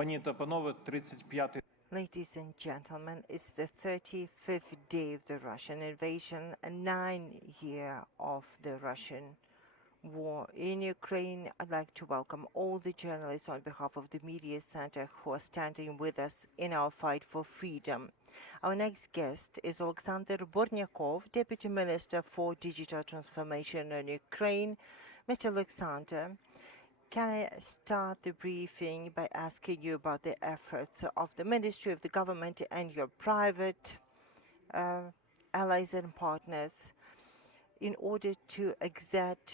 Пані та панове, 35-й Ladies and gentlemen, it's the 35th day of the Russian invasion and 9-year of the Russian war in Ukraine. I'd like to welcome all the journalists on behalf of the Mediacenter who are standing with us in our fight for freedom. Our next guest is Oleksandr Bornyakov, Deputy Minister for Digital Transformation in Ukraine. Mr. Oleksandr, can I start the briefing by asking you about the efforts of the Ministry of the Government and your private allies and partners in order to exert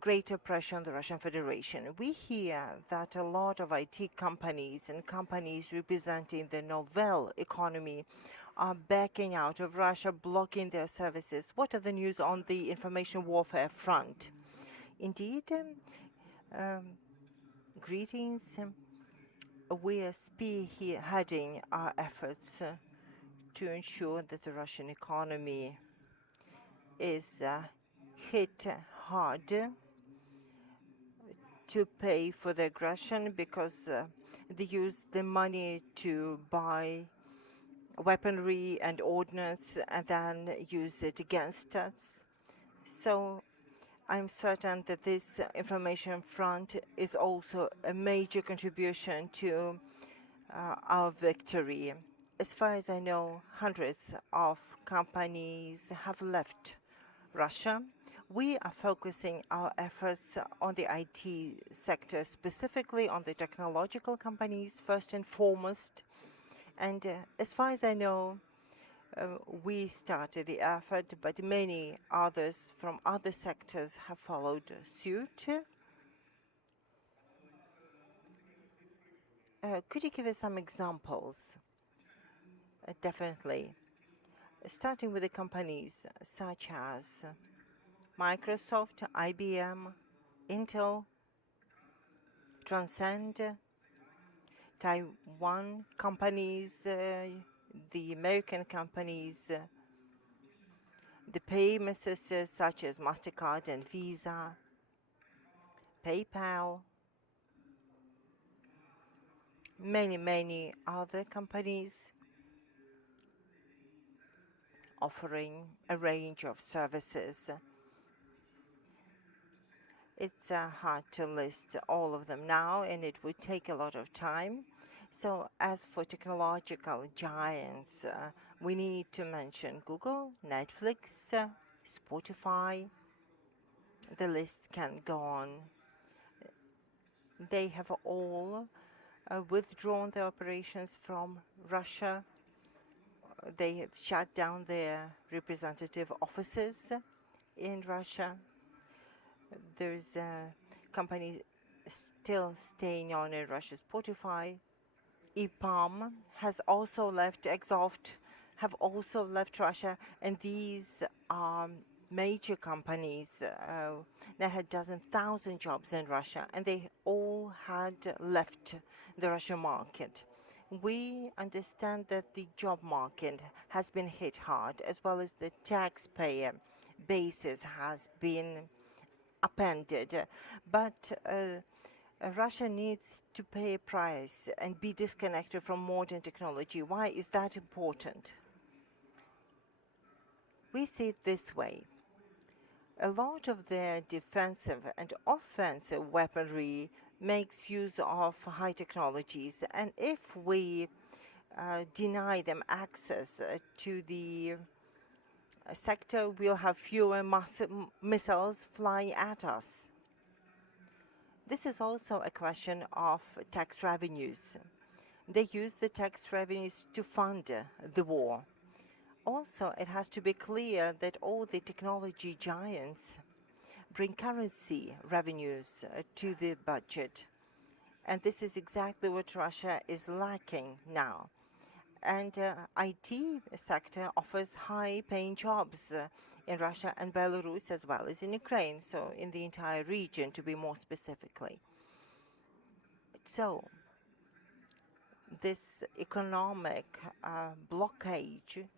greater pressure on the Russian Federation? We hear that a lot of IT companies and companies representing the novel economy are backing out of Russia, blocking their services. What are the news on the information warfare front? Indeed, greetings. We are spearheading our efforts to ensure that the Russian economy is hit hard to pay for the aggression because they use the money to buy weaponry and ordnance and then use it against us. So I'm certain that this information front is also a major contribution to our victory. As far as I know, hundreds of companies have left Russia. We are focusing our efforts on the IT sector, specifically on the technological companies, first and foremost. And as far as I know, we started the effort, but many others from other sectors have followed suit. Could you give us some examples? Definitely. Starting with the companies such as Microsoft, IBM, Intel, Transcend, Taiwan companies, the American companies, the payment systems such as MasterCard and Visa, PayPal, many other companies offering a range of services. It's hard to list all of them now, and it would take a lot of time. So as for technological giants, we need to mention Google, Netflix, Spotify. The list can go on. They have all withdrawn their operations from Russia. They have shut down their representative offices in Russia. There's a company still staying on in Russia, Spotify. EPAM has also left, Exoft have also left Russia, and these are major companies that had dozen thousand jobs in Russia, and they all had left the Russian market. We understand that the job market has been hit hard, as well as the taxpayer basis has been upended, but Russia needs to pay a price and be disconnected from modern technology. Why is that important? We see it this way. A lot of their defensive and offensive weaponry makes use of high technologies, and if we deny them access to the sector, we'll have fewer missiles flying at us. This is also a question of tax revenues. They use the tax revenues to fund the war. Also, it has to be clear that all the technology giants bring currency revenues to the budget. And this is exactly what Russia is lacking now. And IT sector offers high-paying jobs in Russia and Belarus, as well as in Ukraine, so in the entire region, to be more specifically. So this economic blockage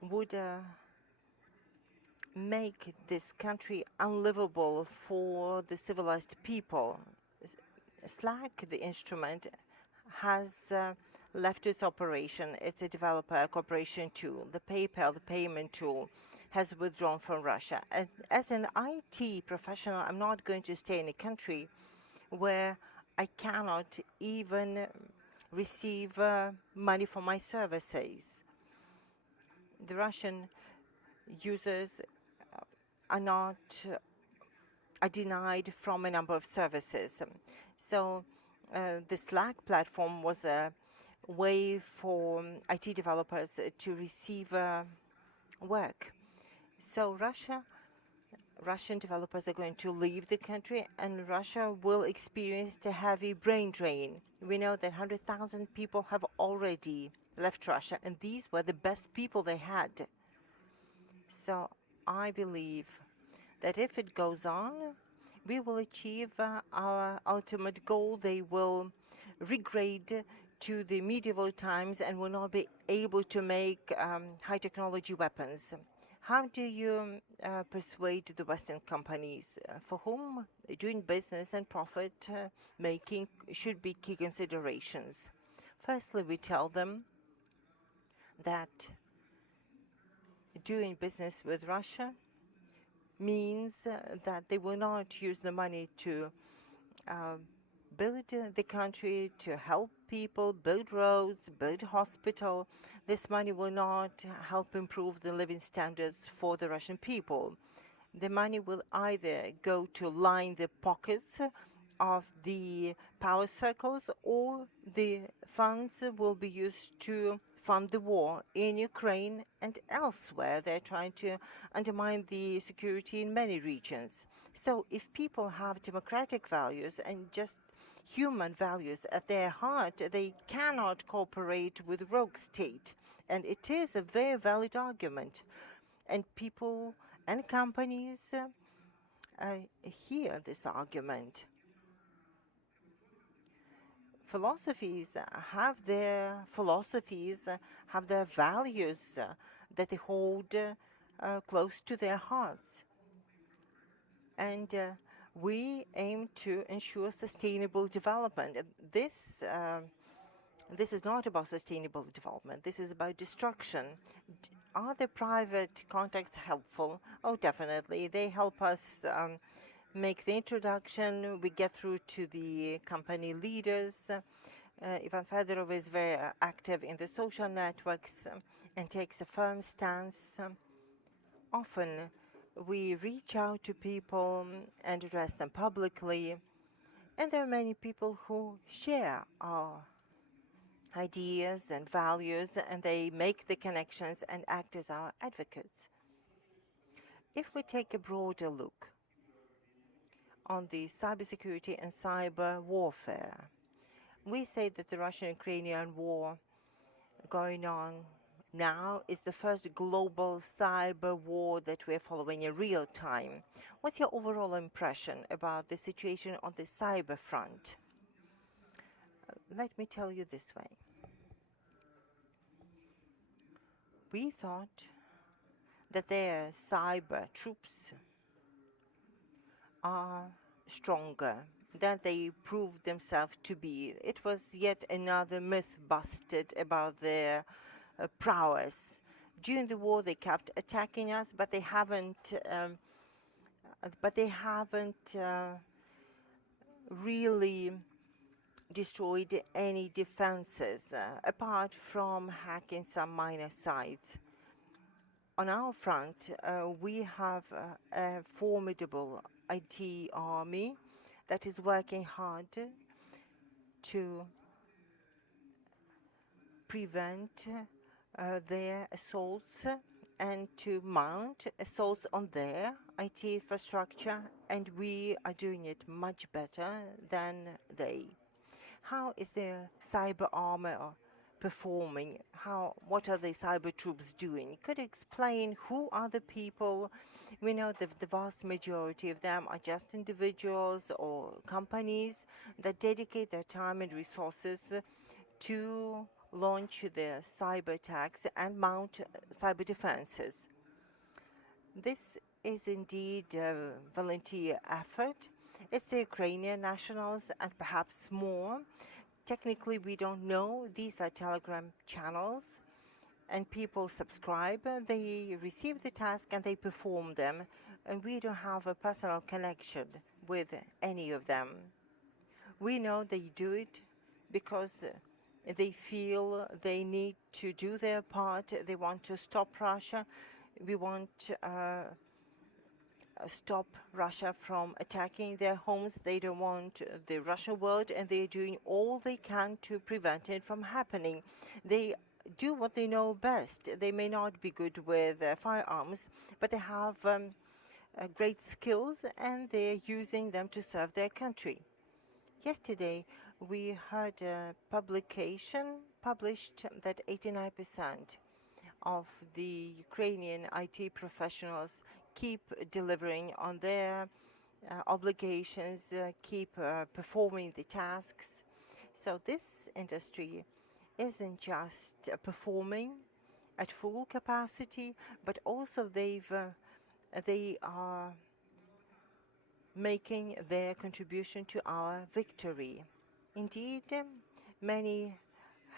would make this country unlivable for the civilized people, Slack, the instrument, has left its operation. It's a developer cooperation tool. The PayPal, the payment tool, has withdrawn from Russia. And as an IT professional, I'm not going to stay in a country where I cannot even receive money for my services. The Russian users are denied from a number of services. So the Slack platform was a way for IT developers to receive work. So Russian developers are going to leave the country, and Russia will experience a heavy brain drain. We know that 100,000 people have already left Russia, and these were the best people they had. So I believe that if it goes on, we will achieve our ultimate goal. They will regrade to the medieval times and will not be able to make high technology weapons. How do you persuade the Western companies for whom doing business and profit making should be key considerations? Firstly, we tell them that doing business with Russia means that they will not use the money to build the country, to help people, build roads, build hospital. This money will not help improve the living standards for the Russian people. The money will either go to line the pockets of the power circles, or the funds will be used to fund the war in Ukraine and elsewhere. They're trying to undermine the security in many regions. So if people have democratic values and just human values at their heart, they cannot cooperate with rogue state. And it is a very valid argument. And people and companies hear this argument. Philosophies have their values that they hold close to their hearts. And we aim to ensure sustainable development. This is not about sustainable development. This is about destruction. Are the private contacts helpful? Oh, definitely. They help us make the introduction. We get through to the company leaders. Ivan Fedorov is very active in the social networks and takes a firm stance. Often we reach out to people and address them publicly, and there are many people who share our ideas and values, and they make the connections and act as our advocates. If we take a broader look on the cybersecurity and cyber warfare, we say that the Russian-Ukrainian war going on now is the first global cyber war that we're following in real time. What's your overall impression about the situation on the cyber front? Let me tell you this way. We thought that their cyber troops are stronger than they proved themselves to be. It was yet another myth busted about their prowess. During the war, they kept attacking us, but they haven't really destroyed any defenses, apart from hacking some minor sites. On our front, we have a formidable IT army that is working hard to prevent their assaults and to mount assaults on their IT infrastructure, and we are doing it much better than they. How is their cyber armor performing? What are the cyber troops doing? Could you explain who are the people? We know that the vast majority of them are just individuals or companies that dedicate their time and resources to launch their cyber attacks and mount cyber defenses. This is indeed a volunteer effort. It's the Ukrainian nationals and perhaps more. Technically, we don't know. These are Telegram channels, and people subscribe, they receive the task, and they perform them. And we don't have a personal connection with any of them. We know they do it because they feel they need to do their part. They want to stop Russia. We want stop Russia from attacking their homes. They don't want the Russian world, and they're doing all they can to prevent it from happening. They do what they know best. They may not be good with firearms, but they have great skills, and they're using them to serve their country. Yesterday, we heard a publication published that 89% of the Ukrainian IT professionals keep delivering on their obligations, keep performing the tasks. So this industry isn't just performing at full capacity, but also they are making their contribution to our victory. Indeed, many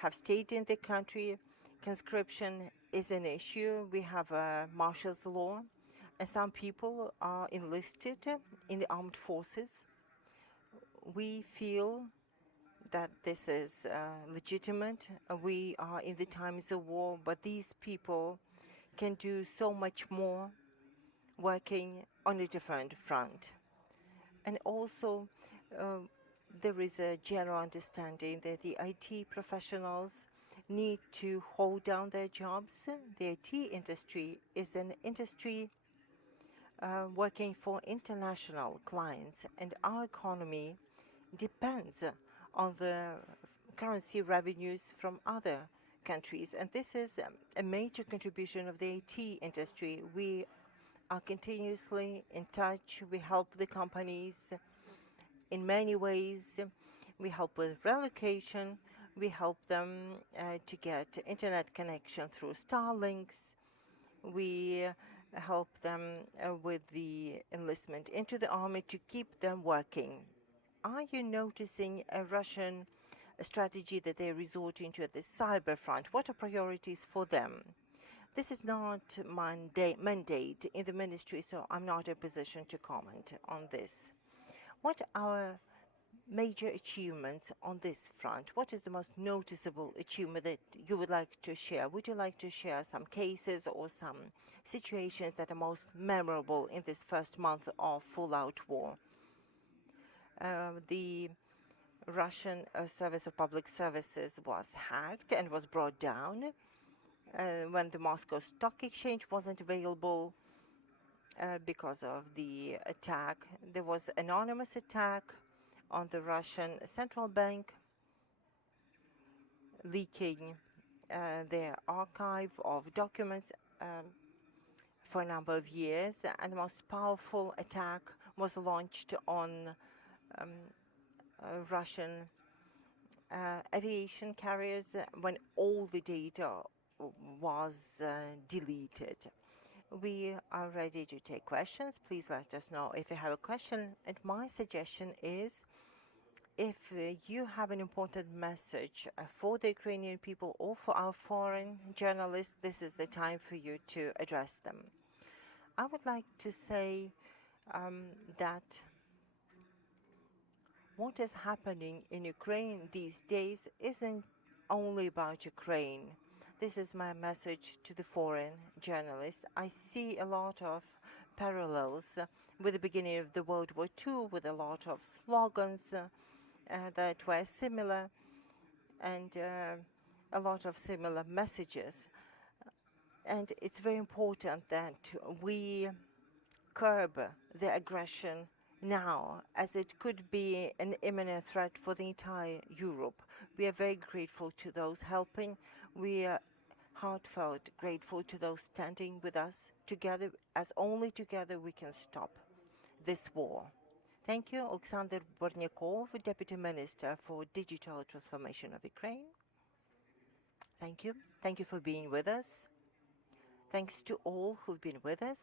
have stayed in the country. Conscription is an issue. We have a martial's law, and some people are enlisted in the armed forces. We feel that this is legitimate. We are in the times of war, but these people can do so much more working on a different front. And also, there is a general understanding that the IT professionals need to hold down their jobs. The IT industry is an industry working for international clients, and our economy depends on the currency revenues from other countries, and this is a major contribution of the IT industry. We are continuously in touch. We help the companies in many ways. We help with relocation. We help them to get internet connection through Starlinks. We help them with the enlistment into the army to keep them working. Are you noticing a Russian strategy that they're resorting to at the cyber front? What are priorities for them? This is not my mandate in the ministry, so I'm not in a position to comment on this. What are our major achievements on this front? What is the most noticeable achievement that you would like to share? Would you like to share some cases or some situations that are most memorable in this first month of full-out war? The Russian Service of Public Services was hacked and was brought down. When the Moscow Stock Exchange wasn't available because of the attack. There was anonymous attack on the Russian central bank, leaking their archive of documents for a number of years. And the most powerful attack was launched on Russian aviation carriers when all the data was deleted. We are ready to take questions. Please let us know if you have a question. And my suggestion is, if you have an important message for the Ukrainian people or for our foreign journalists, this is the time for you to address them. I would like to say that what is happening in Ukraine these days isn't only about Ukraine. This is my message to the foreign journalists. I see a lot of parallels with the beginning of the World War II, with a lot of slogans that were similar and a lot of similar messages. And it's very important that we curb the aggression now, as it could be an imminent threat for the entire Europe. We are very grateful to those helping. We are heartfelt grateful to those standing with us together, as only together we can stop this war. Thank you, Oleksandr Bornyakov, Deputy Minister for Digital Transformation of Ukraine. Thank you. Thank you for being with us. Thanks to all who've been with us.